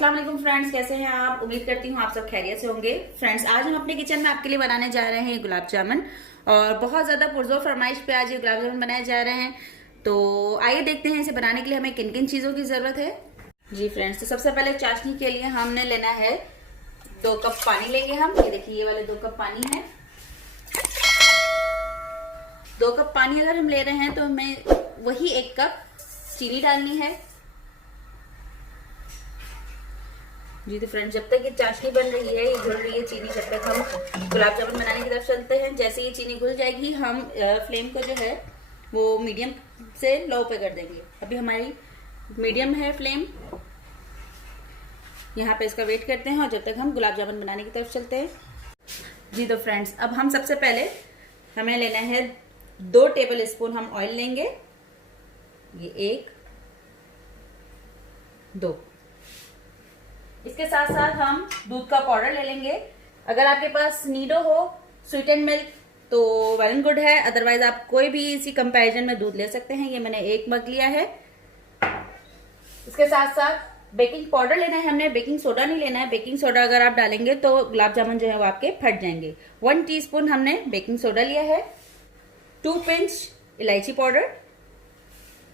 अस्सलाम वालेकुम फ्रेंड्स, कैसे हैं आप। उम्मीद करती हूँ आप सब खैरियत से होंगे। फ्रेंड्स, आज हम अपने किचन में आपके लिए बनाने जा रहे हैं गुलाब जामुन, और बहुत ज़्यादा पुरजोर फरमाइश पे आज ये गुलाब जामुन बनाए जा रहे हैं। तो आइए देखते हैं इसे बनाने के लिए हमें किन किन चीज़ों की ज़रूरत है। जी फ्रेंड्स, तो सबसे पहले चाशनी के लिए हमने लेना है 2 कप पानी लेंगे हम। ये देखिए, ये वाले 2 कप पानी है। 2 कप पानी अगर हम ले रहे हैं तो हमें वही 1 कप चीनी डालनी है। जी तो फ्रेंड्स, जब तक ये चाशनी बन रही है, ये घुल रही है चीनी, जब तक हम गुलाब जामुन बनाने की तरफ चलते हैं। जैसे ये चीनी घुल जाएगी, हम फ्लेम को जो है वो मीडियम से लो पे कर देंगे। अभी हमारी मीडियम है फ्लेम, यहाँ पे इसका वेट करते हैं और जब तक हम गुलाब जामुन बनाने की तरफ चलते हैं। जी तो फ्रेंड्स, अब हम सबसे पहले हमें लेना है 2 टेबल स्पून हम ऑयल लेंगे। ये 1 2। इसके साथ साथ हम दूध का पाउडर ले लेंगे। अगर आपके पास नीडो हो स्वीटेंड मिल्क तो वेल एंड गुड है, अदरवाइज आप कोई भी इसी कंपैरिजन में दूध ले सकते हैं। ये मैंने 1 मग लिया है। इसके साथ साथ बेकिंग पाउडर लेना है हमने, बेकिंग सोडा नहीं लेना है। बेकिंग सोडा अगर आप डालेंगे तो गुलाब जामुन जो है वो आपके फट जाएंगे। 1 टीस्पून हमने बेकिंग सोडा लिया है। 2 पिंच इलायची पाउडर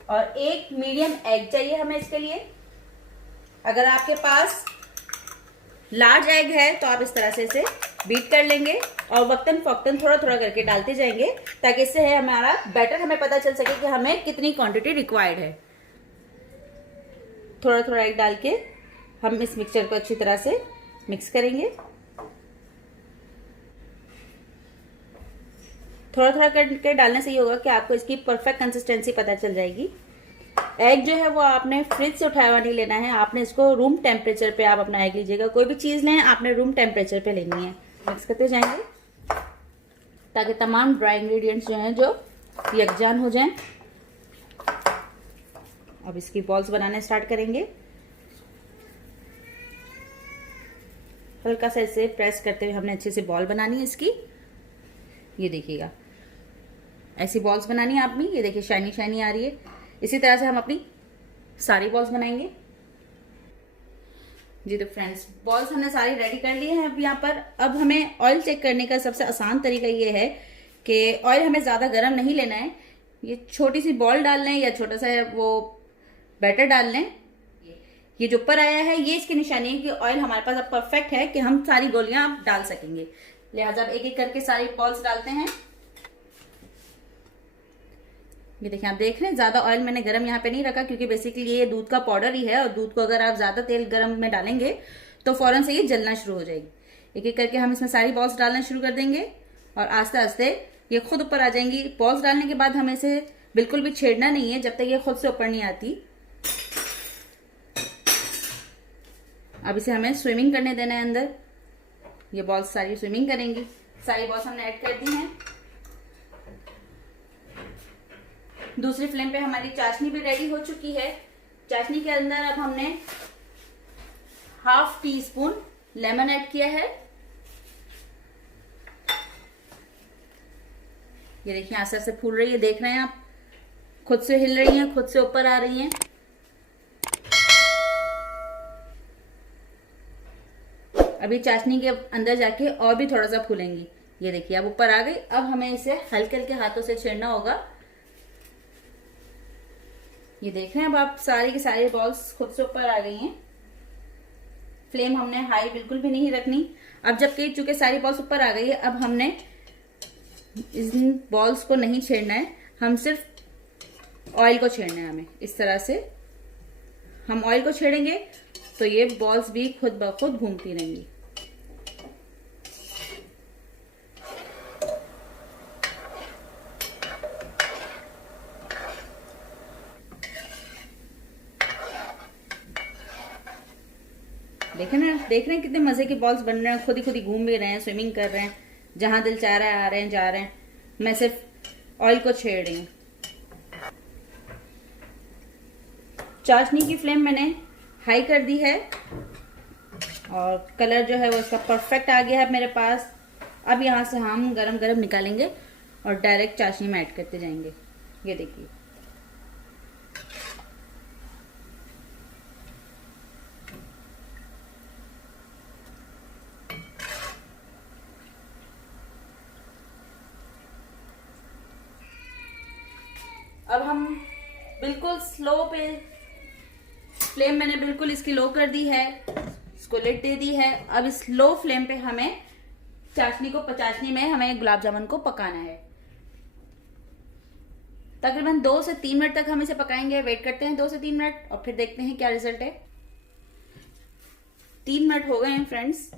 और 1 मीडियम एग चाहिए हमें इसके लिए। अगर आपके पास लार्ज एग है तो आप इस तरह से इसे बीट कर लेंगे और वक्तन फक्तन थोड़ा थोड़ा करके डालते जाएंगे, ताकि इससे है हमारा बैटर हमें पता चल सके कि हमें कितनी क्वांटिटी रिक्वायर्ड है। थोड़ा थोड़ा एग डाल के हम इस मिक्सचर को अच्छी तरह से मिक्स करेंगे। थोड़ा थोड़ा करके डालने से ये होगा कि आपको इसकी परफेक्ट कंसिस्टेंसी पता चल जाएगी। एग जो है वो आपने फ्रिज से उठाया हुआ नहीं लेना है, आपने इसको रूम टेम्परेचर पे आप अपना एग लीजिएगा। कोई भी चीज़ लें आपने रूम टेम्परेचर पे लेनी है। मिक्स करते जाएंगे ताकि तमाम ड्राई इंग्रेडिएंट्स जो हैं जो यकजान हो जाएं। अब इसकी बॉल्स बनाने स्टार्ट करेंगे। हल्का सा इसे प्रेस करते हुए हमने अच्छे से बॉल बनानी है इसकी। ये देखिएगा, ऐसी बॉल्स बनानी है आपने। ये देखिए, शाइनी शाइनी आ रही है। इसी तरह से हम अपनी सारी बॉल्स बनाएंगे। जी तो फ्रेंड्स, बॉल्स हमने सारी रेडी कर ली हैं। अब यहाँ पर अब हमें ऑयल चेक करने का सबसे आसान तरीका ये है कि ऑयल हमें ज़्यादा गर्म नहीं लेना है। ये छोटी सी बॉल डाल लें या छोटा सा वो बैटर डाल लें। ये जो ऊपर आया है ये इसकी निशानी है कि ऑयल हमारे पास अब परफेक्ट है कि हम सारी गोलियां अब डाल सकेंगे। लिहाजा अब एक एक करके सारी बॉल्स डालते हैं। ये देखिए, आप देख रहे हैं ज्यादा ऑयल मैंने गरम यहाँ पे नहीं रखा, क्योंकि बेसिकली ये दूध का पाउडर ही है और दूध को अगर आप ज्यादा तेल गरम में डालेंगे तो फौरन से ये जलना शुरू हो जाएगी। एक एक करके हम इसमें सारी बॉल्स डालना शुरू कर देंगे और आस्ते आस्ते ये खुद ऊपर आ जाएंगी। बॉल्स डालने के बाद हमें इसे बिल्कुल भी छेड़ना नहीं है जब तक ये खुद से ऊपर नहीं आती। अब इसे हमें स्विमिंग करने देना है अंदर। ये बॉल्स सारी स्विमिंग करेंगी। सारी बॉल्स हमने ऐड कर दी हैं। दूसरी फ्लेम पे हमारी चाशनी भी रेडी हो चुकी है। चाशनी के अंदर अब हमने 1/2 टीस्पून लेमन ऐड किया है। ये देखिए, आस्ते आस्ते फूल रही है, देख रहे हैं आप, खुद से हिल रही हैं, खुद से ऊपर आ रही हैं। अभी चाशनी के अंदर जाके और भी थोड़ा सा फूलेंगी। ये देखिए, अब ऊपर आ गई। अब हमें इसे हल्के हल्के हाथों से छेड़ना होगा। ये देख रहे हैं, अब आप सारी की सारी बॉल्स खुद से ऊपर आ गई हैं। फ्लेम हमने हाई बिल्कुल भी नहीं रखनी। अब जबकि चूंकि सारी बॉल्स ऊपर आ गई है, अब हमने इन बॉल्स को नहीं छेड़ना है, हम सिर्फ ऑयल को छेड़ना है। हमें इस तरह से हम ऑयल को छेड़ेंगे तो ये बॉल्स भी खुद ब खुद घूमती रहेंगी। देख रहे हैं कितने मजे की बॉल्स बन रहे हैं। खुद ही घूम भी रहे हैं, स्विमिंग कर रहे हैं, जहां दिल चाह रहा है आ रहे हैं, जा रहे हैं। मैं सिर्फ ऑयल को छेड़ रही हूँ। चाशनी की फ्लेम मैंने हाई कर दी है और कलर जो है वो इसका परफेक्ट आ गया है मेरे पास। अब यहाँ से हम गरम गरम निकालेंगे और डायरेक्ट चाशनी में ऐड करते जाएंगे। ये देखिए, अब हम बिल्कुल स्लो पे, फ्लेम मैंने बिल्कुल इसकी लो कर दी है, इसको लिड दे दी है। अब इस लो फ्लेम पे हमें चाशनी में हमें गुलाब जामुन को पकाना है। तकरीबन 2 से 3 मिनट तक हम इसे पकाएंगे। वेट करते हैं 2 से 3 मिनट और फिर देखते हैं क्या रिजल्ट है। 3 मिनट हो गए हैं फ्रेंड्स।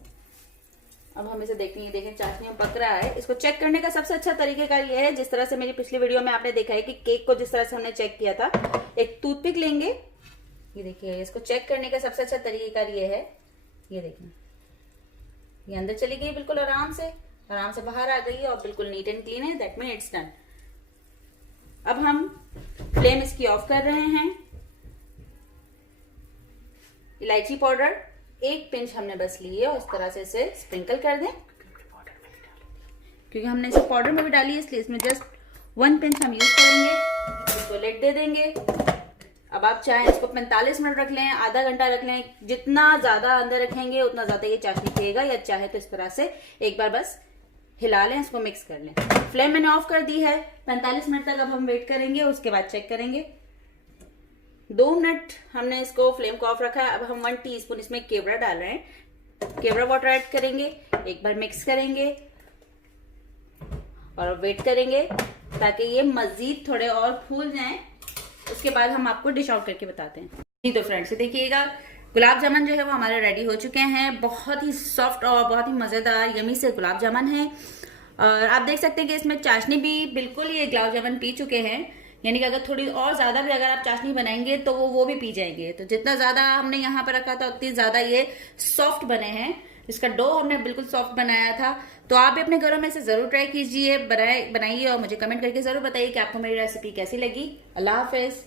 अब हम इसे देखेंगे, देखें चाशनी में पक रहा है। इसको चेक करने का सबसे अच्छा तरीका ये है, जिस तरह से मेरी पिछली वीडियो में आपने देखा है कि केक को जिस तरह से हमने चेक किया था, एक टूथपिक लेंगे। ये देखिए, इसको चेक करने का सबसे अच्छा तरीका ये है। ये देखिए, ये अंदर चली गई बिल्कुल आराम से बाहर आ गई है और बिल्कुल नीट एंड क्लीन है। That mean it's done. अब हम फ्लेम इसकी ऑफ कर रहे हैं। इलायची पाउडर 1 पिंच हमने बस ली है और इस तरह से इसे स्प्रिंकल कर दें, क्योंकि हमने इसे पाउडर में भी डाली है, इसलिए इसमें जस्ट 1 पिंच हम यूज करेंगे। इसको लिड दे देंगे। अब आप चाहें इसको 45 मिनट रख लें, आधा घंटा रख लें, जितना ज्यादा अंदर रखेंगे उतना ज्यादा ये चाशनी पिएगा, या चाहे तो इस तरह से एक बार बस हिला लें, इसको मिक्स कर लें। फ्लेम मैंने ऑफ कर दी है। 45 मिनट तक अब हम वेट करेंगे, उसके बाद चेक करेंगे। 2 मिनट हमने इसको फ्लेम को ऑफ रखा है। अब हम 1 टीस्पून इसमें केवड़ा डाल रहे हैं। केवड़ा वाटर ऐड करेंगे, एक बार मिक्स करेंगे और वेट करेंगे ताकि ये मजीद थोड़े और फूल जाएं। उसके बाद हम आपको डिश आउट करके बताते हैं। जी तो फ्रेंड्स, देखिएगा गुलाब जामुन जो है वो हमारे रेडी हो चुके हैं। बहुत ही सॉफ्ट और बहुत ही मजेदार यमी से गुलाब जामुन है। और आप देख सकते हैं कि इसमें चाशनी भी बिल्कुल ये गुलाब जामुन पी चुके हैं, यानी कि अगर थोड़ी और ज्यादा भी अगर आप चाशनी बनाएंगे तो वो भी पी जाएंगे। तो जितना ज्यादा हमने यहाँ पर रखा था उतनी ज्यादा ये सॉफ्ट बने हैं। इसका डो हमने बिल्कुल सॉफ्ट बनाया था। तो आप भी अपने घरों में से जरूर ट्राई कीजिए, बनाइए और मुझे कमेंट करके जरूर बताइए कि आपको मेरी रेसिपी कैसी लगी। अल्लाह हाफिज।